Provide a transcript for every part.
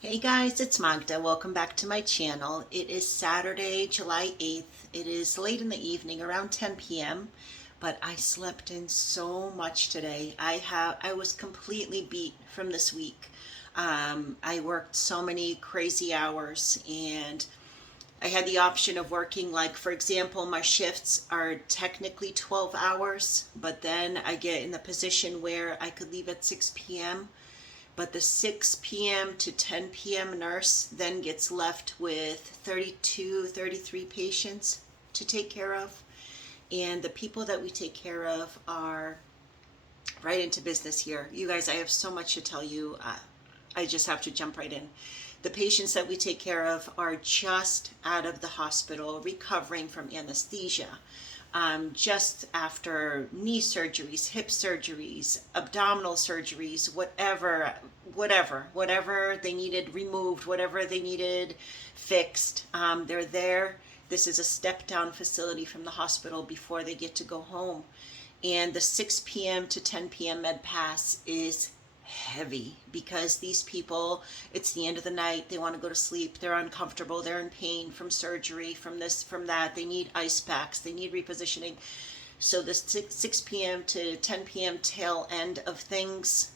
Hey guys, it's Magda. Welcome back to my channel. It is Saturday, July 8th. It is late in the evening, around 10 p.m., but I slept in so much today. I was completely beat from this week. I worked so many crazy hours, and I had the option of working, like, for example, my shifts are technically 12 hours, but then I get in the position where I could leave at 6 p.m., but the 6 p.m. to 10 p.m. nurse then gets left with 32, 33 patients to take care of. And the people that we take care of are right into business here. You guys, I have so much to tell you. I just have to jump right in. The patients that we take care of are just out of the hospital, recovering from anesthesia, just after knee surgeries, hip surgeries, abdominal surgeries, whatever they needed removed, whatever they needed fixed. They're there. This is a step down facility from the hospital before they get to go home. And the 6 p.m. to 10 p.m. med pass is heavy because these people, it's the end of the night, they want to go to sleep, they're uncomfortable, they're in pain from surgery, from this, from that, they need ice packs, they need repositioning. So the 6 p.m. to 10 p.m. tail end of things,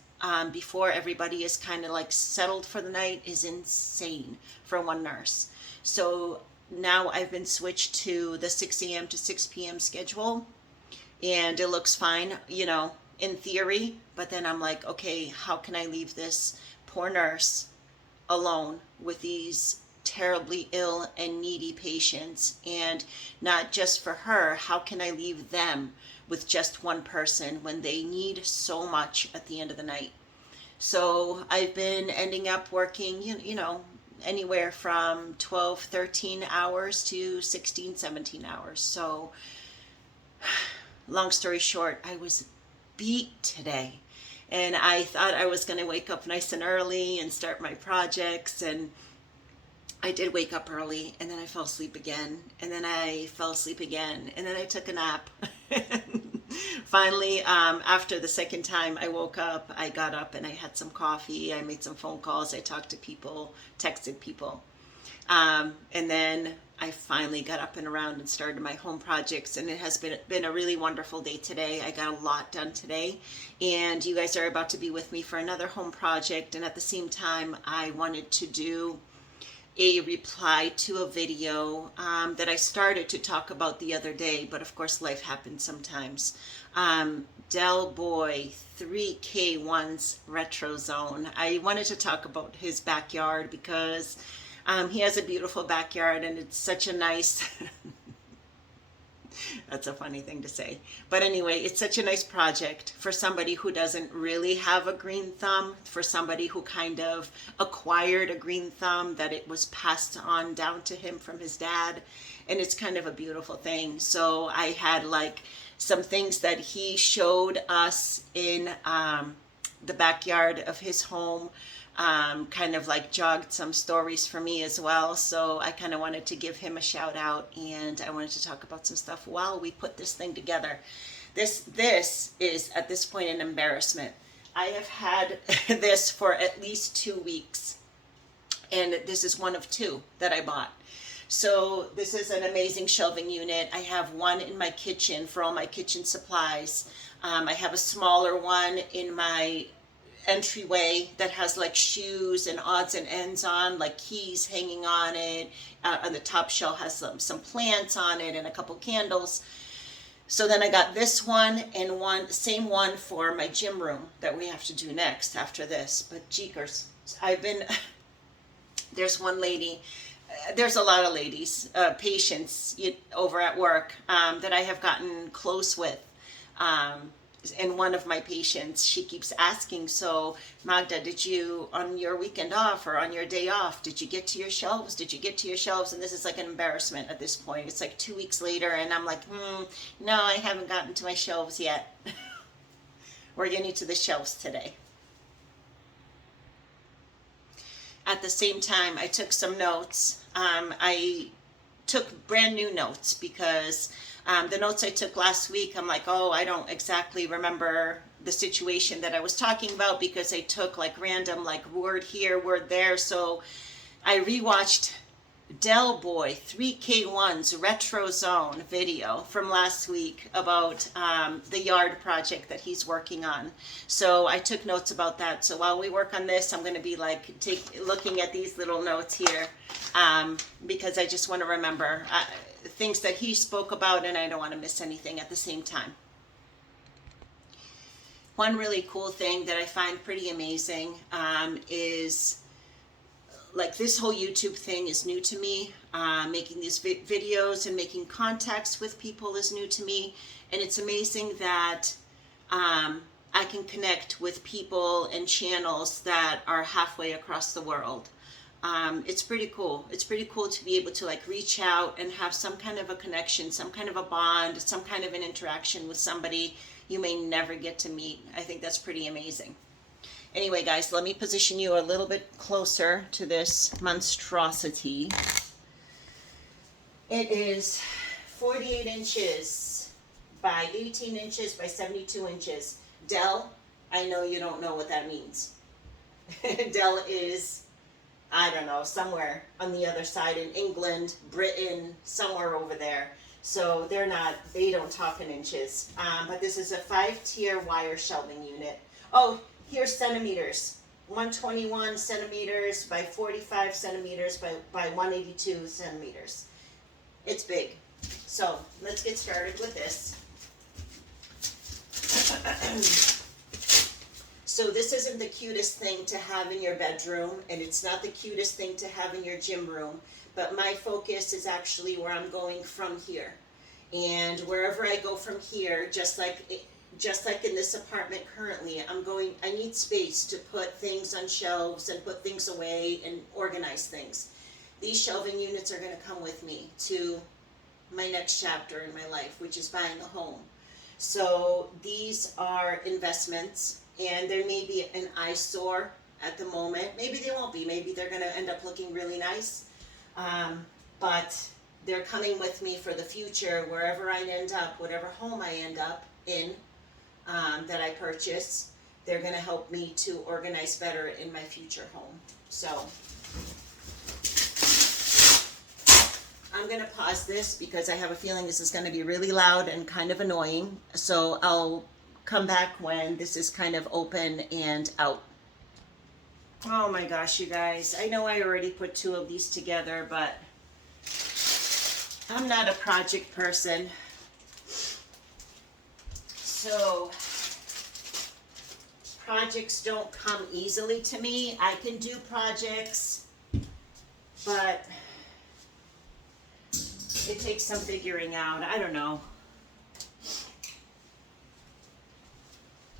before everybody is kind of like settled for the night, is insane for one nurse. So now I've been switched to the 6 a.m. to 6 p.m. schedule, and it looks fine, in theory. But then I'm like, okay, how can I leave this poor nurse alone with these terribly ill and needy patients? And not just for her, how can I leave them with just one person when they need so much at the end of the night? So I've been ending up working, anywhere from 12, 13 hours to 16, 17 hours. So long story short, I was beat today. And I thought I was going to wake up nice and early and start my projects. And I did wake up early, and then I fell asleep again. And then I fell asleep again. And then I took a nap. Finally, after the second time I woke up, I got up and I had some coffee. I made some phone calls. I talked to people, texted people. And then I finally got up and around and started my home projects, and it has been a really wonderful day today. I got a lot done today, and you guys are about to be with me for another home project. And at the same time, I wanted to do a reply to a video that I started to talk about the other day, but of course life happens sometimes. Delboy3K1'sRetroZone. I wanted to talk about his backyard because he has a beautiful backyard, and it's such a nice, that's a funny thing to say. But anyway, it's such a nice project for somebody who doesn't really have a green thumb, for somebody who kind of acquired a green thumb, that it was passed on down to him from his dad. And it's kind of a beautiful thing. So I had like some things that he showed us in the backyard of his home, kind of like jogged some stories for me as well. So I kind of wanted to give him a shout out, and I wanted to talk about some stuff while we put this thing together. This is at this point an embarrassment. I have had this for at least 2 weeks, and this is one of two that I bought. So this is an amazing shelving unit. I have one in my kitchen for all my kitchen supplies. I have a smaller one in my entryway that has like shoes and odds and ends on, like keys hanging on it. On the top shelf has some plants on it and a couple candles. So then I got this one and same one for my gym room that we have to do next after this. But jeekers, there's one lady, there's a lot of ladies, patients over at work, that I have gotten close with. And one of my patients, she keeps asking, so Magda, did you, on your weekend off or on your day off, did you get to your shelves? Did you get to your shelves? And this is like an embarrassment at this point. It's like 2 weeks later, and I'm like, no, I haven't gotten to my shelves yet. We're getting to the shelves today. At the same time, I took some notes. I took brand new notes because the notes I took last week, I'm like, oh, I don't exactly remember the situation that I was talking about, because I took like random like word here, word there. So I rewatched Delboy3K1's RetroZone video from last week about the yard project that he's working on. So I took notes about that. So while we work on this, I'm going to be like looking at these little notes here because I just want to remember things that he spoke about, and I don't want to miss anything at the same time. One really cool thing that I find pretty amazing is like this whole YouTube thing is new to me. Making these videos and making contacts with people is new to me. And it's amazing that I can connect with people and channels that are halfway across the world. It's pretty cool. It's pretty cool to be able to like reach out and have some kind of a connection, some kind of a bond, some kind of an interaction with somebody you may never get to meet. I think that's pretty amazing. Anyway, guys, let me position you a little bit closer to this monstrosity. It is 48 inches by 18 inches by 72 inches. Del, I know you don't know what that means. Del is, I don't know, somewhere on the other side in England, Britain, somewhere over there. So they don't talk in inches. But this is a 5-tier wire shelving unit. Oh, here's centimeters. 121 centimeters by 45 centimeters by 182 centimeters. It's big. So let's get started with this. So this isn't the cutest thing to have in your bedroom, and it's not the cutest thing to have in your gym room, but my focus is actually where I'm going from here. And wherever I go from here, just like in this apartment currently, I need space to put things on shelves and put things away and organize things. These shelving units are going to come with me to my next chapter in my life, which is buying a home. So these are investments, and there may be an eyesore at the moment. Maybe they won't be. Maybe they're going to end up looking really nice. But they're coming with me for the future, wherever I end up, whatever home I end up in that I purchase. They're going to help me to organize better in my future home. So I'm going to pause this because I have a feeling this is going to be really loud and kind of annoying. So I'll come back when this is kind of open and out. Oh my gosh, you guys. I know I already put 2 of these together, but I'm not a project person. So projects don't come easily to me. I can do projects, but it takes some figuring out. I don't know.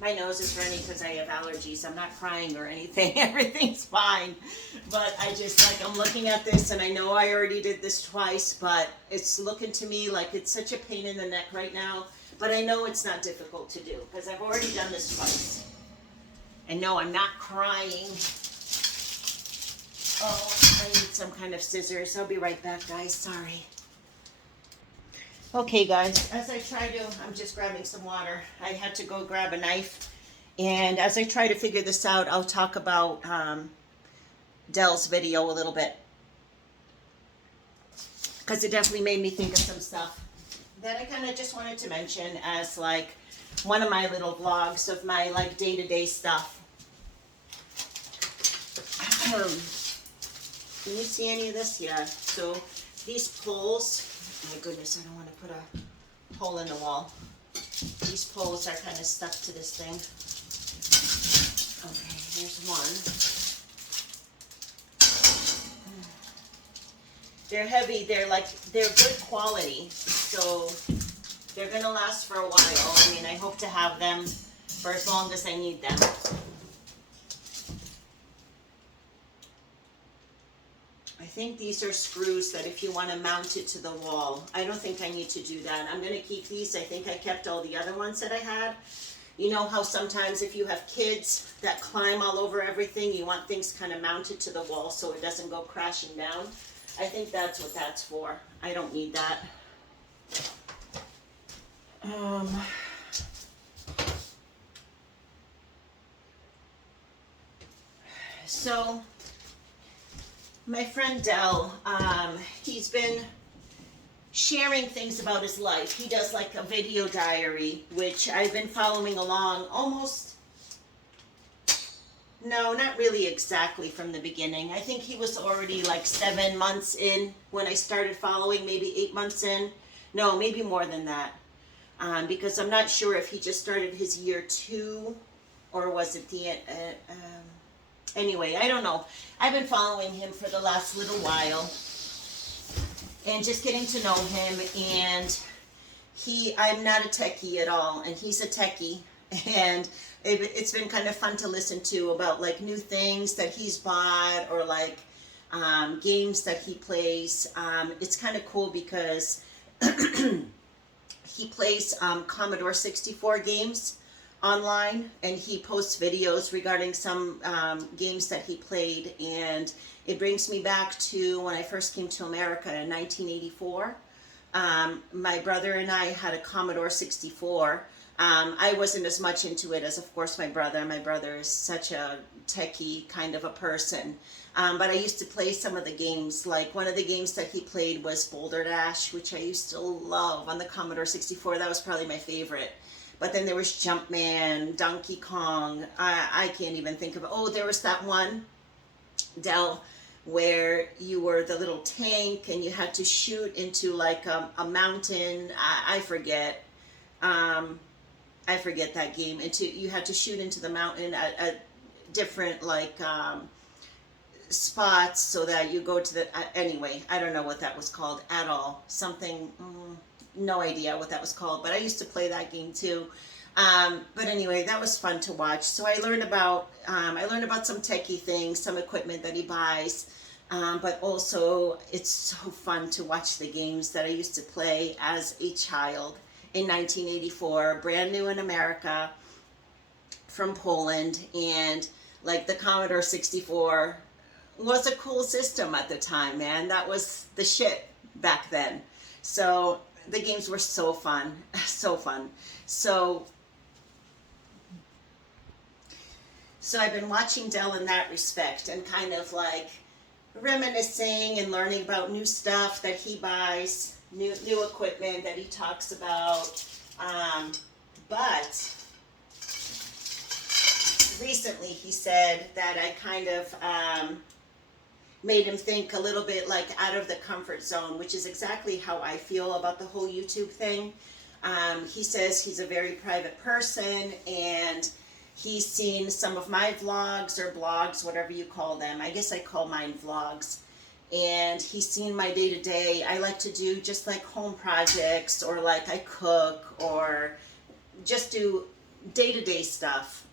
My nose is running because I have allergies. I'm not crying or anything. Everything's fine. But I'm looking at this, and I know I already did this twice, but it's looking to me like it's such a pain in the neck right now. But I know it's not difficult to do because I've already done this twice. And no, I'm not crying. Oh, I need some kind of scissors. I'll be right back, guys. Sorry. Okay, guys, I'm just grabbing some water. I had to go grab a knife. And as I try to figure this out, I'll talk about Del's video a little bit. Because it definitely made me think of some stuff that I kind of just wanted to mention as like one of my little vlogs of my like day-to-day stuff. Can you see any of this? Yeah. So these poles, oh my goodness, I don't want to put a hole in the wall. These poles are kind of stuck to this thing. Okay, here's one. They're heavy, they're good quality, so they're gonna last for a while. I mean, I hope to have them for as long as I need them. I think these are screws that if you want to mount it to the wall. I don't think I need to do that. I'm going to keep these. I think I kept all the other ones that I had. You know how sometimes if you have kids that climb all over everything, you want things kind of mounted to the wall so it doesn't go crashing down. I think that's what that's for. I don't need that. So my friend Del, he's been sharing things about his life. He does like a video diary, which I've been following along almost, no, not really exactly from the beginning. I think he was already like 7 months in when I started following, maybe 8 months in. No, maybe more than that. Because I'm not sure if he just started his year 2 or was it the anyway, I don't know. I've been following him for the last little while and just getting to know him, and I'm not a techie at all, and he's a techie, and it's been kind of fun to listen to about like new things that he's bought or like games that he plays. It's kind of cool because he plays Commodore 64 games online, and he posts videos regarding some games that he played, and it brings me back to when I first came to America in 1984. My brother and I had a Commodore 64. I wasn't as much into it as, of course, my brother. My brother is such a techie kind of a person. But I used to play some of the games. Like one of the games that he played was Boulder Dash, which I used to love on the Commodore 64. That was probably my favorite. But then there was Jumpman, Donkey Kong. I can't even think of it. Oh, there was that one, Del, where you were the little tank and you had to shoot into like a mountain. I forget. I forget that game. You had to shoot into the mountain at different like spots so that you go to the, anyway, I don't know what that was called at all. Something, no idea what that was called, but I used to play that game too. But anyway, that was fun to watch. So I learned about some techie things, some equipment that he buys, but also it's so fun to watch the games that I used to play as a child in 1984, brand new in America, from Poland, and like the Commodore 64 was a cool system at the time, man. That was the shit back then. So the games were so fun, so fun. So I've been watching Del in that respect and kind of like reminiscing and learning about new stuff that he buys, new equipment that he talks about. But recently he said that I kind of made him think a little bit like out of the comfort zone, which is exactly how I feel about the whole YouTube thing. He says he's a very private person, and he's seen some of my vlogs or blogs, whatever you call them. I guess I call mine vlogs. And he's seen my day-to-day. I like to do just like home projects, or like I cook, or just do day-to-day stuff.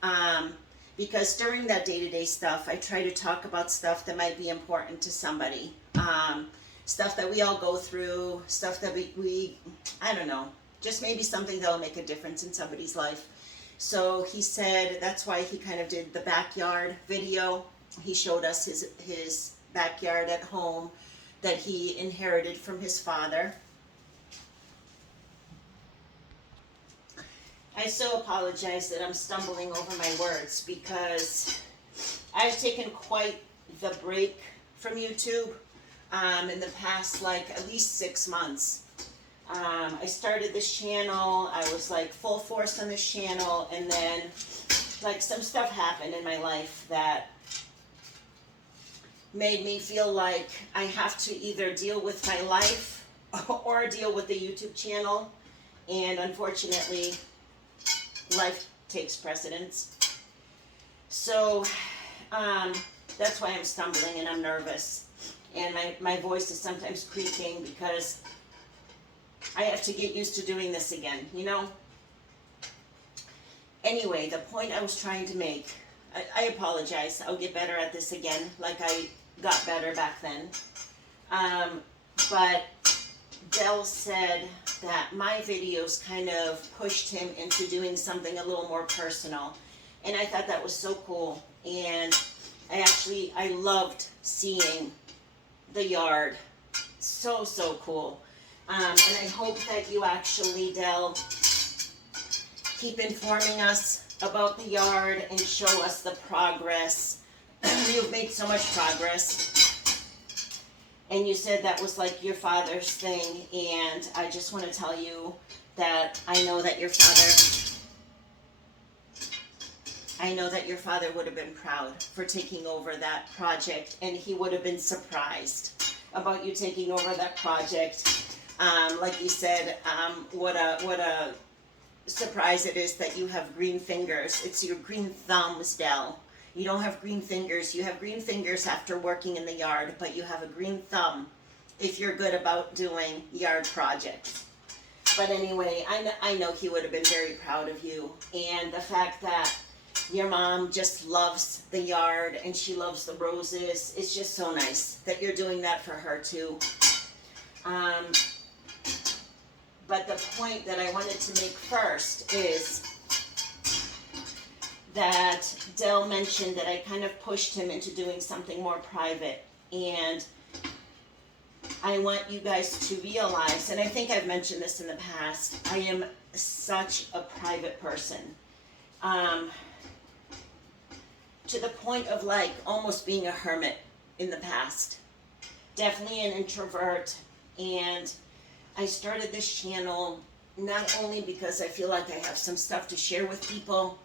Because during that day-to-day stuff, I try to talk about stuff that might be important to somebody. Stuff that we all go through, stuff that we I don't know, just maybe something that will make a difference in somebody's life. So he said that's why he kind of did the backyard video. He showed us his backyard at home that he inherited from his father. I so apologize that I'm stumbling over my words, because I've taken quite the break from YouTube in the past like at least 6 months. I started this channel, I was like full force on this channel, and then like some stuff happened in my life that made me feel like I have to either deal with my life or deal with the YouTube channel, and unfortunately life takes precedence. So that's why I'm stumbling and I'm nervous, and my voice is sometimes creaking because I have to get used to doing this again, you know? Anyway, the point I was trying to make, I apologize. I'll get better at this again, like I got better back then. But Del said that my videos kind of pushed him into doing something a little more personal. And I thought that was so cool. And I loved seeing the yard. So cool. And I hope that you actually, Del, keep informing us about the yard and show us the progress you've made so much progress. And you said that was like your father's thing, and I just want to tell you that I know that your father would have been proud for taking over that project, and he would have been surprised about you taking over that project. Like you said, what a surprise it is that you have green fingers. It's your green thumbs, Del. You don't have green fingers. You have green fingers after working in the yard, but you have a green thumb if you're good about doing yard projects. But anyway, I know he would have been very proud of you. And the fact that your mom just loves the yard and she loves the roses, it's just so nice that you're doing that for her too. But the point that I wanted to make first is that Del mentioned that I kind of pushed him into doing something more private. And I want you guys to realize, and I think I've mentioned this in the past, I am such a private person. To the point of like almost being a hermit in the past. Definitely an introvert. And I started this channel not only because I feel like I have some stuff to share with people,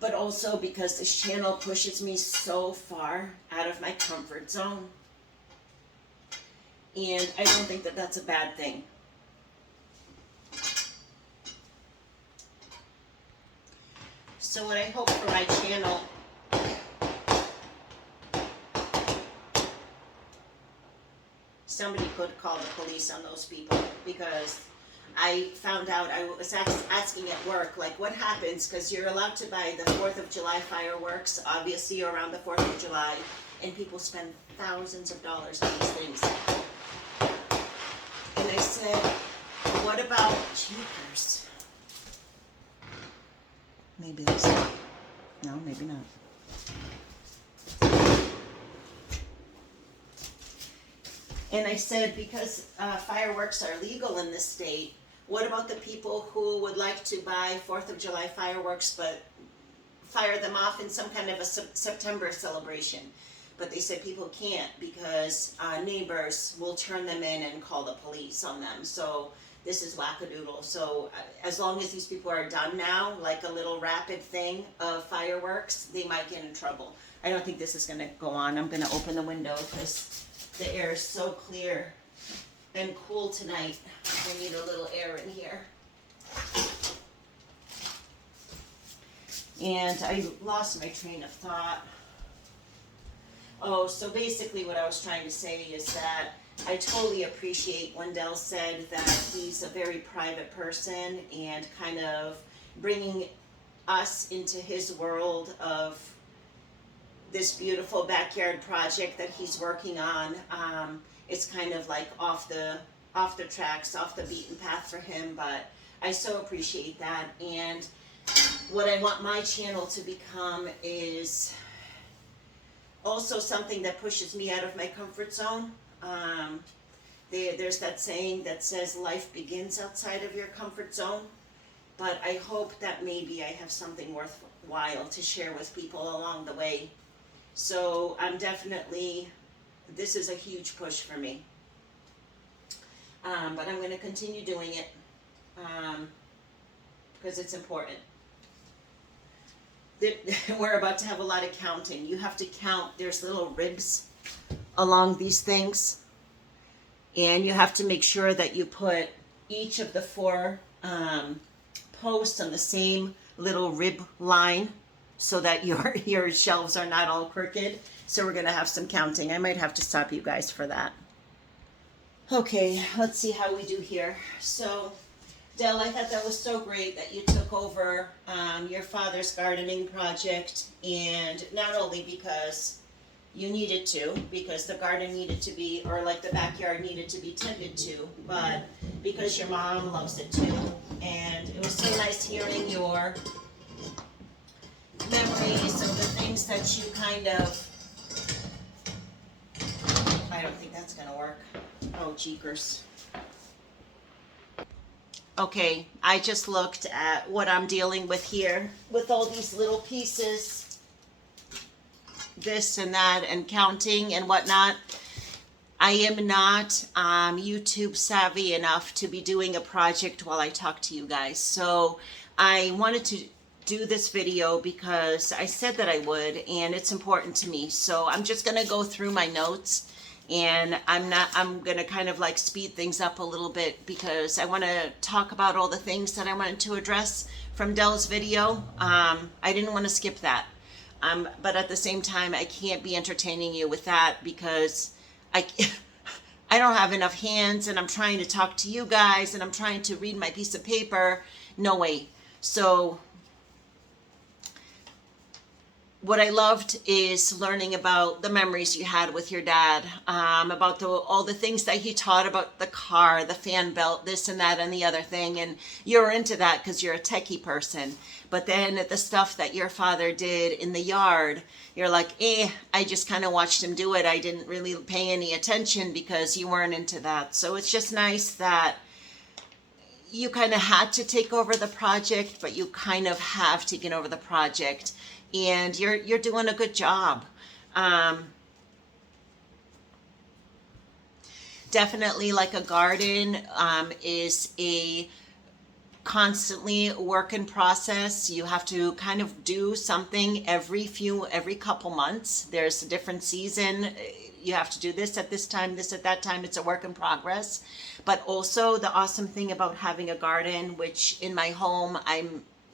but also because this channel pushes me so far out of my comfort zone. And I don't think that that's a bad thing. So what I hope for my channel somebody could call the police on those people, because I found out, I was asking at work, like, what happens, because you're allowed to buy the 4th of July fireworks, obviously around the 4th of July, and people spend thousands of dollars on these things. And I said, what about cheapers? Maybe this, no, maybe not. And I said, because fireworks are legal in this state, what about the people who would like to buy 4th of July fireworks but fire them off in some kind of a September celebration? But they said people can't because neighbors will turn them in and call the police on them. So this is wackadoodle. So as long as these people are done now, like a little rapid thing of fireworks, they might get in trouble. I don't think this is going to go on. I'm going to open the window because the air is so clear and cool tonight. I need a little air in here. And I lost my train of thought. Oh, so basically what I was trying to say is that I totally appreciate when Del said that he's a very private person and kind of bringing us into his world of this beautiful backyard project that he's working on. It's kind of like off the tracks, off the beaten path for him, but I so appreciate that. And what I want my channel to become is also something that pushes me out of my comfort zone. There's that saying that says life begins outside of your comfort zone, but I hope that maybe I have something worthwhile to share with people along the way. So I'm definitely, this is a huge push for me. But I'm going to continue doing it because it's important. We're about to have a lot of counting. You have to count, there's little ribs along these things. And you have to make sure that you put each of the 4 posts on the same little rib line so that your shelves are not all crooked. So we're going to have some counting. I might have to stop you guys for that. Okay, let's see how we do here. So, Del, I thought that was so great that you took over your father's gardening project, and not only because you needed to, because the garden needed to be, or like the backyard needed to be tended to, but because your mom loves it too. And it was so nice hearing your memories of the things that you kind of, I don't think that's gonna work. Oh, jeekers. Okay, I just looked at what I'm dealing with here with all these little pieces this and that and counting and whatnot. I am not YouTube savvy enough to be doing a project while I talk to you guys. So I wanted to do this video because I said that I would, and it's important to me. So I'm just going to go through my notes, and I'm going to kind of like speed things up a little bit because I want to talk about all the things that I wanted to address from Del's video. I didn't want to skip that. But at the same time, I can't be entertaining you with that because I don't have enough hands, and I'm trying to talk to you guys, and I'm trying to read my piece of paper. No way. So what I loved is learning about the memories you had with your dad, about all the things that he taught about the car, the fan belt, this and that and the other thing. And you're into that because you're a techie person. But then the stuff that your father did in the yard, you're like, I just kind of watched him do it. I didn't really pay any attention because you weren't into that. So it's just nice that you kind of had to take over the project, but you kind of have taken over the project. And you're doing a good job. Definitely, like a garden is a constantly work in process. You have to kind of do something every couple months. There's a different season. You have to do this at this time, this at that time. It's a work in progress. But also the awesome thing about having a garden, which in my home,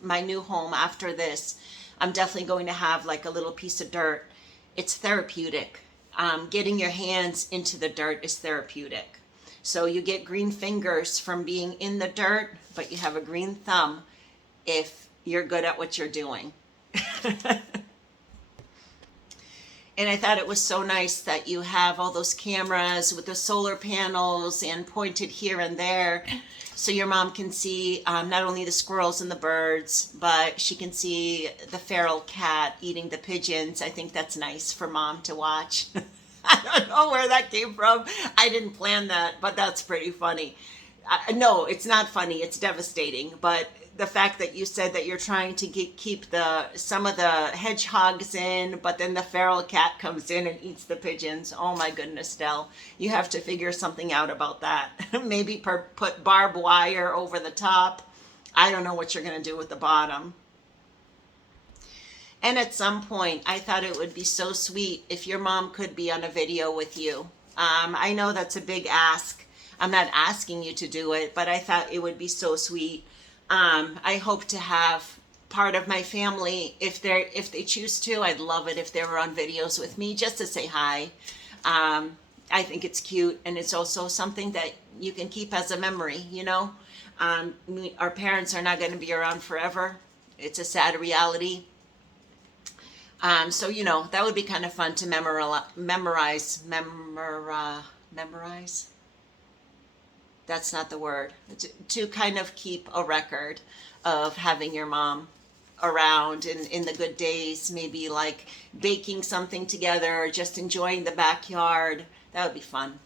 my new home after this, I'm definitely going to have like a little piece of dirt. It's therapeutic. Getting your hands into the dirt is therapeutic. So you get green fingers from being in the dirt, but you have a green thumb if you're good at what you're doing. And I thought it was so nice that you have all those cameras with the solar panels and pointed here and there. So your mom can see not only the squirrels and the birds, but she can see the feral cat eating the pigeons. I think that's nice for mom to watch. I don't know where that came from. I didn't plan that, but that's pretty funny. No, it's not funny. It's devastating. But the fact that you said that you're trying to keep some of the hedgehogs in, but then the feral cat comes in and eats the pigeons. Oh my goodness, Del. You have to figure something out about that. Maybe put barbed wire over the top. I don't know what you're going to do with the bottom. And at some point, I thought it would be so sweet if your mom could be on a video with you. I know that's a big ask. I'm not asking you to do it, but I thought it would be so sweet. I hope to have part of my family, if they choose to. I'd love it if they were on videos with me just to say hi. I think it's cute, and it's also something that you can keep as a memory, you know. Our parents are not going to be around forever. It's a sad reality. So, you know, that would be kind of fun to memorize. That's not the word. To kind of keep a record of having your mom around in the good days, maybe like baking something together or just enjoying the backyard. That would be fun.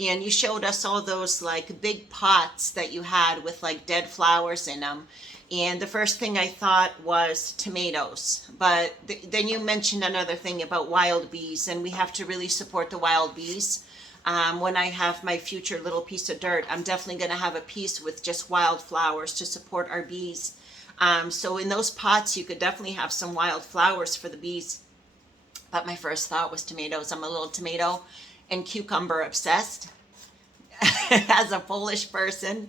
And you showed us all those like big pots that you had with like dead flowers in them. And the first thing I thought was tomatoes. But then you mentioned another thing about wild bees, and we have to really support the wild bees. When I have my future little piece of dirt, I'm definitely going to have a piece with just wildflowers to support our bees. So in those pots, you could definitely have some wildflowers for the bees. But my first thought was tomatoes. I'm a little tomato and cucumber obsessed as a Polish person.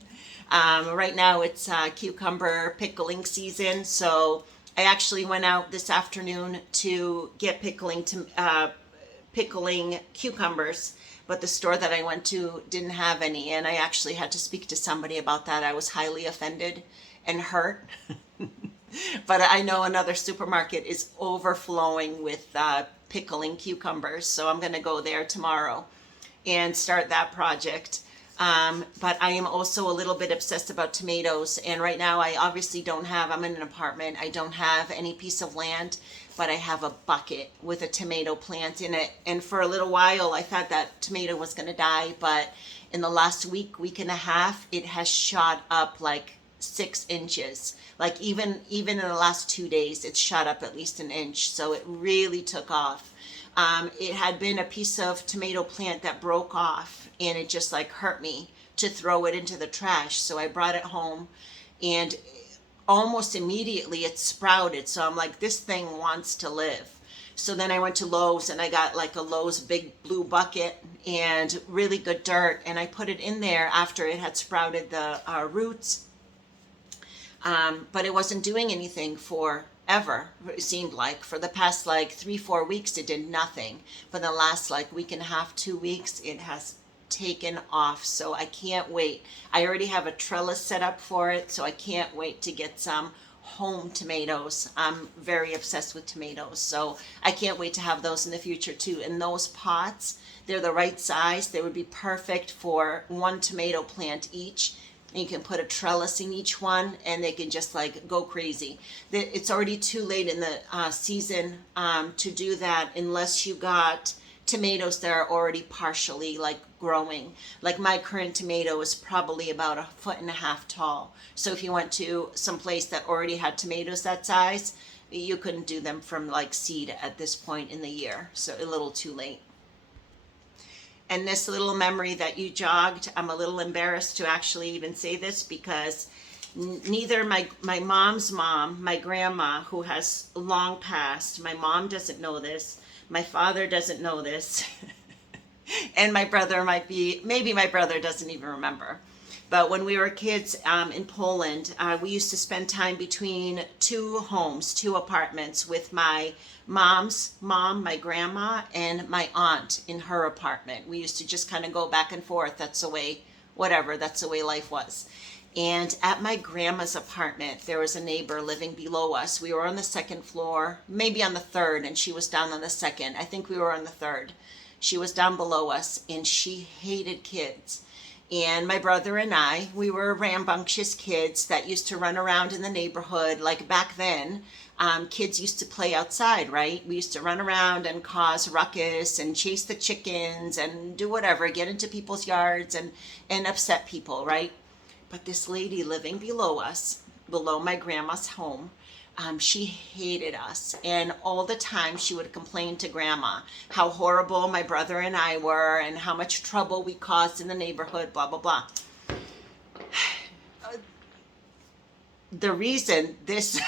Right now it's cucumber pickling season. So I actually went out this afternoon to get pickling cucumbers. But the store that I went to didn't have any, and I actually had to speak to somebody about that. I was highly offended and hurt. But I know another supermarket is overflowing with pickling cucumbers, so I'm going to go there tomorrow and start that project. But I am also a little bit obsessed about tomatoes, and right now I obviously I'm in an apartment, I don't have any piece of land, but I have a bucket with a tomato plant in it. And for a little while, I thought that tomato was going to die, but in the last week and a half, it has shot up like 6 inches. Like even in the last 2 days, it's shot up at least an inch. So it really took off. It had been a piece of tomato plant that broke off, and it just like hurt me to throw it into the trash. So I brought it home, and almost immediately it sprouted. So I'm like, this thing wants to live. So then I went to Lowe's and I got like a Lowe's big blue bucket and really good dirt, and I put it in there after it had sprouted the roots. But it wasn't doing anything for ever. It seemed like for the past like 3-4 weeks it did nothing. But the last like week and a half, 2 weeks, it has taken off. So I can't wait. I already have a trellis set up for it, so I can't wait to get some home tomatoes. I'm very obsessed with tomatoes, so I can't wait to have those in the future too. And those pots, they're the right size. They would be perfect for one tomato plant each. And you can put a trellis in each one, and they can just like go crazy. It's already too late in the season to do that unless you got tomatoes that are already partially like growing. Like my current tomato is probably about 1.5 feet tall. So if you went to some place that already had tomatoes that size, you couldn't do them from like seed at this point in the year. So a little too late. And this little memory that you jogged, I'm a little embarrassed to actually even say this, because neither my mom's mom, my grandma, who has long passed, my mom doesn't know this, my father doesn't know this, and my brother maybe my brother doesn't even remember. But when we were kids in Poland, we used to spend time between 2 homes, 2 apartments, with my mom's mom, my grandma, and my aunt in her apartment. We used to just kind of go back and forth. That's the way life was. And at my grandma's apartment, there was a neighbor living below us. We were on the 2nd floor, maybe on the 3rd, and she was down on the 2nd. I think we were on the 3rd. She was down below us, and she hated kids. And my brother and I, we were rambunctious kids that used to run around in the neighborhood. Like back then, kids used to play outside, right? We used to run around and cause ruckus and chase the chickens and do whatever, get into people's yards and upset people, right? But this lady living below us, below my grandma's home, she hated us. And all the time she would complain to grandma how horrible my brother and I were and how much trouble we caused in the neighborhood, blah, blah, blah. The reason this,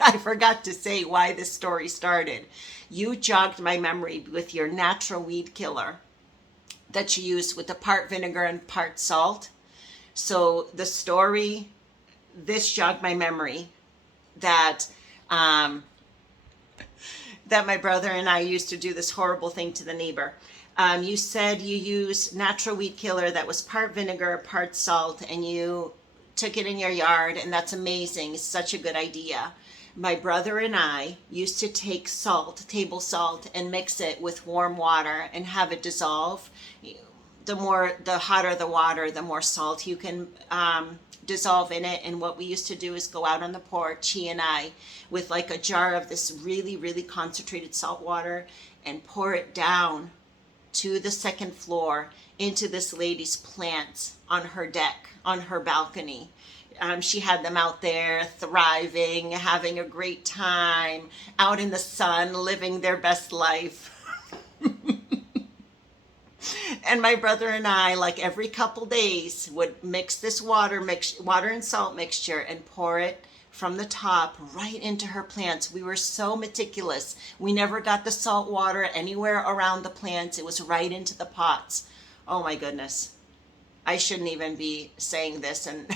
I forgot to say why this story started. You jogged my memory with your natural weed killer that you used with the part vinegar and part salt. So the story, this jogged my memory that that my brother and I used to do this horrible thing to the neighbor. You said you used natural weed killer that was part vinegar, part salt, and you took it in your yard, and that's amazing. It's such a good idea. My brother and I used to take salt, table salt, and mix it with warm water and have it dissolve. The hotter the water, the more salt you can dissolve in it. And what we used to do is go out on the porch, he and I, with like a jar of this really, really concentrated salt water, and pour it down to the 2nd floor into this lady's plants on her deck, on her balcony. She had them out there thriving, having a great time, out in the sun, living their best life. And my brother and I, like every couple days, would mix this water and salt mixture and pour it from the top right into her plants. We were so meticulous. We never got the salt water anywhere around the plants. It was right into the pots. Oh my goodness. I shouldn't even be saying this, and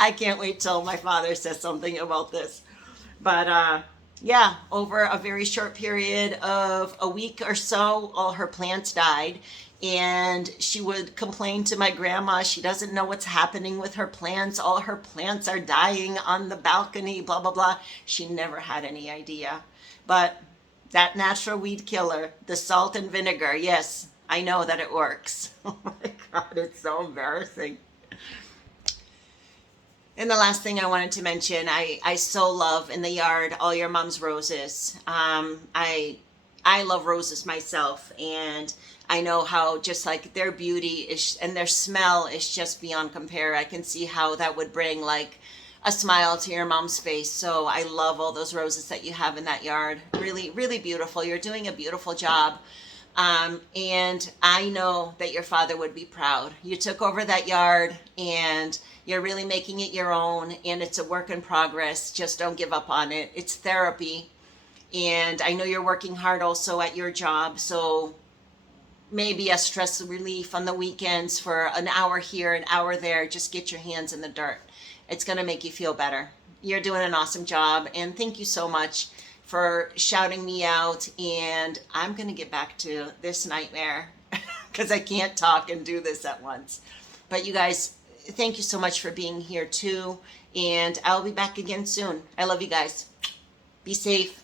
I can't wait till my father says something about this. But yeah, over a very short period of a week or so, all her plants died. And she would complain to my grandma, she doesn't know what's happening with her plants. All her plants are dying on the balcony, blah, blah, blah. She never had any idea. But that natural weed killer, the salt and vinegar, yes, I know that it works. Oh my God, it's so embarrassing. And the last thing I wanted to mention, I so love in the yard all your mom's roses. I I love roses myself, and I know how just like their beauty is and their smell is just beyond compare. I can see how that would bring like a smile to your mom's face. So I love all those roses that you have in that yard. Really, really beautiful. You're doing a beautiful job. And I know that your father would be proud. You took over that yard and you're really making it your own, and it's a work in progress. Just don't give up on it. It's therapy. And I know you're working hard also at your job. So maybe a stress relief on the weekends for an hour here, an hour there. Just get your hands in the dirt. It's going to make you feel better. You're doing an awesome job. And thank you so much for shouting me out. And I'm going to get back to this nightmare because I can't talk and do this at once. But you guys, thank you so much for being here too. And I'll be back again soon. I love you guys. Be safe.